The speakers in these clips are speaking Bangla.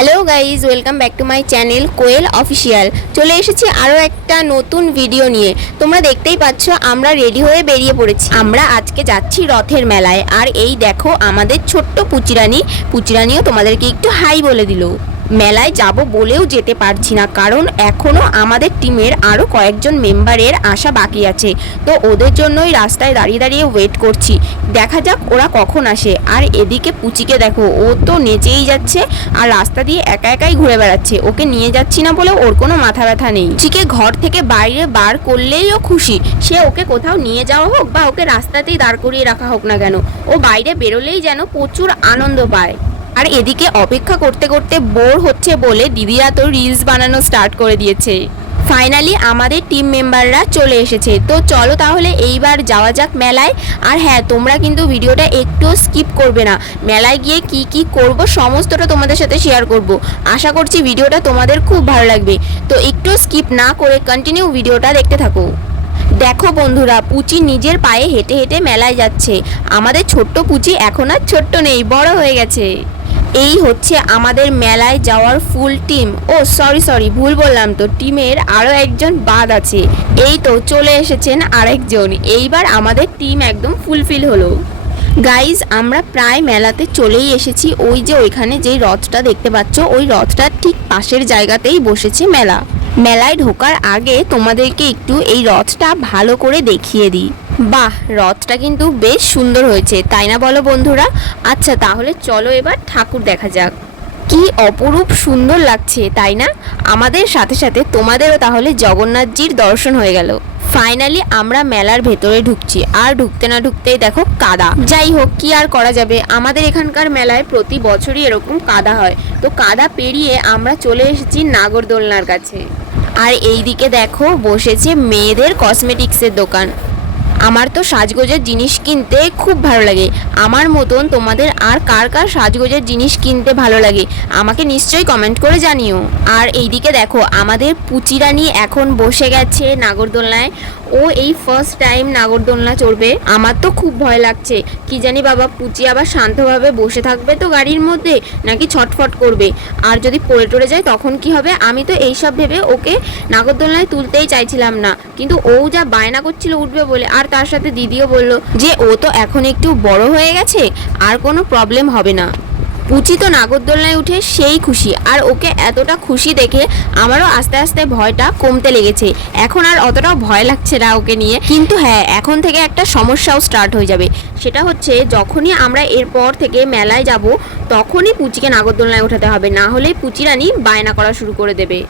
Hello guys, welcome back to my channel Koel official. চলে এসেছি আরও একটা নতুন ভিডিও নিয়ে। তোমরা দেখতেই পাচ্ছ আমরা রেডি হয়ে বেরিয়ে পড়েছি। আমরা আজকে যাচ্ছি রথের মেলায়। আর এই দেখো আমাদের ছোট্ট পুচিরানিও তোমাদেরকে একটু হাই বলে দিল। মেলায় যাব বলেও যেতে পারছি না, কারণ এখনও আমাদের টিমের আরও কয়েকজন মেম্বারের আসা বাকি আছে। তো ওদের জন্যই রাস্তায় দাঁড়িয়ে দাঁড়িয়ে ওয়েট করছি, দেখা যাক ওরা কখন আসে। আর এদিকে পুচিকে দেখো, ও তো নেচেই যাচ্ছে আর রাস্তা দিয়ে একা একাই ঘুরে বেড়াচ্ছে। ওকে নিয়ে যাচ্ছি না বলে ওর কোনো মাথা ব্যথা নেই। পুচিকে ঘর থেকে বাইরে বার করলেই ও খুশি। সে ওকে কোথাও নিয়ে যাওয়া হোক বা ওকে রাস্তাতেই দাঁড় করিয়ে রাখা হোক না কেন, ও বাইরে বেরোলেই যেন প্রচুর আনন্দ পায়। আর এদিকে অপেক্ষা করতে করতে বোর হচ্ছে বলে দিদিরা তো রিলস বানানো স্টার্ট করে দিয়েছে। ফাইনালি আমাদের টিম মেম্বাররা চলে এসেছে। তো চলো তাহলে এইবার যাওয়া যাক মেলায়। আর হ্যাঁ, তোমরা কিন্তু ভিডিওটা একটু স্কিপ করবে না। মেলায় গিয়ে কি কি করব সমস্তটা তোমাদের সাথে শেয়ার করব। আশা করছি ভিডিওটা তোমাদের খুব ভালো লাগবে। তো একটু স্কিপ না করে কন্টিনিউ ভিডিওটা দেখতে থাকো। দেখো বন্ধুরা, পুচি নিজের পায়ে হেঁটে হেঁটে মেলায় যাচ্ছে। আমাদের ছোট্ট পুচি এখন আর ছোট্ট নেই, বড় হয়ে গেছে। এই হচ্ছে আমাদের মেলায় যাওয়ার ফুল টিম। ও সরি ভুল বললাম তো, টিমের আরও একজন বাদ আছে। এই তো চলে এসেছেন আরেকজন। এইবার আমাদের টিম একদম ফুলফিল হলো। গাইজ, আমরা প্রায় মেলাতে চলেই এসেছি। ওই যে ওইখানে যেই রথটা দেখতে পাচ্ছ, ওই রথটার ঠিক পাশের জায়গাতেই বসেছে মেলা। মেলায় ঢোকার আগে তোমাদেরকে একটু এই রথটা ভালো করে দেখিয়ে দিই। বাহ, রথটা কিন্তু বেশ সুন্দর হয়েছে, তাই না বলো বন্ধুরা? আচ্ছা তাহলে চলো এবার ঠাকুর দেখা যাক। কি অপরূপ সুন্দর লাগছে, তাই না? আমাদের সাথে সাথে তোমাদেরও তাহলে জগন্নাথজির দর্শন হয়ে গেল। ফাইনালি আমরা মেলার ভেতরে ঢুকছি। আর ঢুকতে না ঢুকতেই দেখো কাদা। যাই হোক, কি আর করা যাবে, আমাদের এখানকার মেলায় প্রতি বছরই এরকম কাদা হয়। তো কাদা পেরিয়ে আমরা চলে এসেছি নাগরদোলনার কাছে। আর এই দিকে দেখো বসেছে মেয়েদের কসমেটিক্সের দোকান। আমার তো সাজগোজের জিনিস কিনতে খুব ভালো লাগে। আমার মতন তোমাদের আর কার কার সাজগোজের জিনিস কিনতে ভালো লাগে আমাকে নিশ্চয়ই কমেন্ট করে জানিও। আর এইদিকে দেখো আমাদের পুচিরানি এখন বসে গেছে নাগরদোলনায়। ও এই ফার্স্ট টাইম নাগরদোলনা চড়বে। আমার তো খুব ভয় লাগছে, কি জানি বাবা পুচি আবার শান্তভাবে বসে থাকবে তো গাড়ির মধ্যে, নাকি ছটফট করবে। আর যদি পড়ে টরে যায় তখন কি হবে? আমি তো এইসব ভেবে ওকে নাগরদোলনায় তুলতেই চাইছিলাম না, কিন্তু ও যা বায়না করছিল উঠবে বলে। আর তার সাথে দিদিও বলল যে ও তো এখন একটু বড় হয়ে গেছে, আর কোনো প্রবলেম হবে না। পুচি তো নাগরদোলনায় উঠে সেই খুশি। আর ওকে এতটা খুশি দেখে আমারও আস্তে আস্তে ভয়টা কমতে লেগেছে। এখন আর অতটাও ভয় লাগছে না ওকে নিয়ে। কিন্তু হ্যাঁ, এখন থেকে একটা সমস্যাও স্টার্ট হয়ে যাবে। সেটা হচ্ছে যখনই আমরা এরপর থেকে মেলায় যাব তখনই পুচিকে নাগরদোলনায় ওঠাতে হবে, না হলে পুচিরানি বায়না করা শুরু করে দেবে।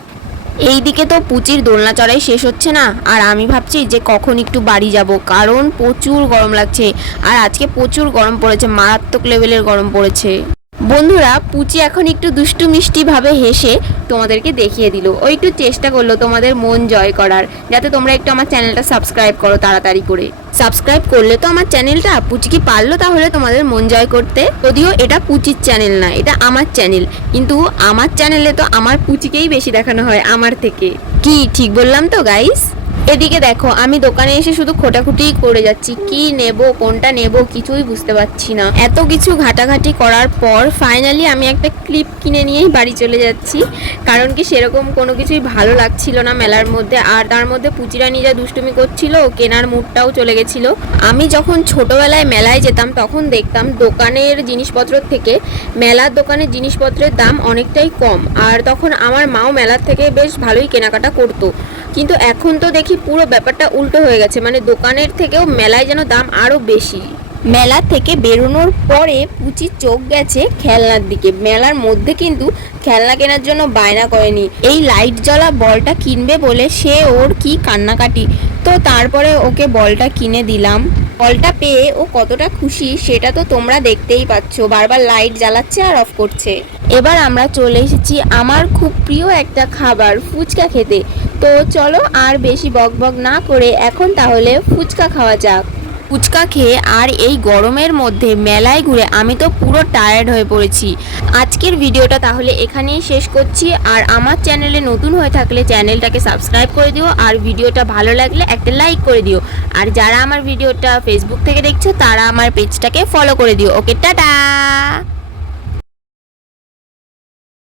এই দিকে তো পুচির দোলনা চড়াই শেষ হচ্ছে না, আর আমি ভাবছি যে কখন একটু বাড়ি যাব, কারণ প্রচুর গরম লাগছে। আর আজকে প্রচুর গরম পড়েছে, মারাত্মক লেভেলের গরম পড়েছে। বন্ধুরা, পুচি এখন একটু দুষ্টু মিষ্টি ভাবে হেসে তোমাদেরকে দেখিয়ে দিল। ও একটু চেষ্টা করলো তোমাদের মন জয় করার, যাতে তোমরা একটু আমার চ্যানেলটা সাবস্ক্রাইব করো তাড়াতাড়ি করে। সাবস্ক্রাইব করলে তো আমার চ্যানেলটা, পুচি কি পারলো তাহলে তোমাদের মন জয় করতে? যদিও এটা পুচির চ্যানেল না, এটা আমার চ্যানেল, কিন্তু আমার চ্যানেলে তো আমার পুচিকেই বেশি দেখানো হয় আমার থেকে। কি ঠিক বললাম তো গাইস? এদিকে দেখো আমি দোকানে এসে শুধু খোটাখুটি করে যাচ্ছি, কি নেব কোনটা নেব কিছুই বুঝতে পারছি না। এত কিছু ঘাটাঘাটি করার পর ফাইনালি আমি একটা ক্লিপ কিনে নিয়েই বাড়ি চলে যাচ্ছি, কারণ কি সেরকম কোনো কিছুই ভালো লাগছিল না মেলার মধ্যে। আর তার মধ্যে পুচিরানি যা দুষ্টুমি করছিল, কেনার মুডটাও চলে গেছিল। আমি যখন ছোটবেলায় মেলায় যেতাম তখন দেখতাম দোকানের জিনিসপত্র থেকে মেলার দোকানের জিনিসপত্রের দাম অনেকটাই কম। আর তখন আমার মাও মেলার থেকে বেশ ভালোই কেনাকাটা করতো। কিন্তু এখন তো দেখি পুরো ব্যাপারটা উল্টো হয়ে গেছে, মানে দোকানের থেকেও মেলায় যেন দাম আরও বেশি। মেলা থেকে বেরোনোর পরে পুচির চোখ গেছে খেলনার দিকে। মেলার মধ্যে কিন্তু খেলনা কেনার জন্য বায়না করেনি, এই লাইট জ্বলা বলটা কিনবে বলে সে ওর কি কান্নাকাটি। তো তারপরে ওকে বলটা কিনে দিলাম। বলটা পেয়ে ও কতটা খুশি সেটা তো তোমরা দেখতেই পাচ্ছ, বারবার লাইট জ্বালাচ্ছে আর অফ করছে। এবার আমরা চলে এসেছি আমার খুব প্রিয় একটা খাবার ফুচকা খেতে। তো চলো আর বেশি বকবক না করে এখন তাহলে ফুচকা খাওয়া যাক। ফুচকা খেয়ে আর এই গরমের মধ্যে মেলায় ঘুরে আমি তো পুরো টায়ার্ড হয়ে পড়েছি। আজকের ভিডিওটা তাহলে এখানেই শেষ করছি। আর আমার চ্যানেলে নতুন হয়ে থাকলে চ্যানেলটাকে সাবস্ক্রাইব করে দিও, আর ভিডিওটা ভালো লাগলে একটা লাইক করে দিও। আর যারা আমার ভিডিওটা ফেসবুক থেকে দেখছো তারা আমার পেজটাকে ফলো করে দিও। ওকে, টাটা।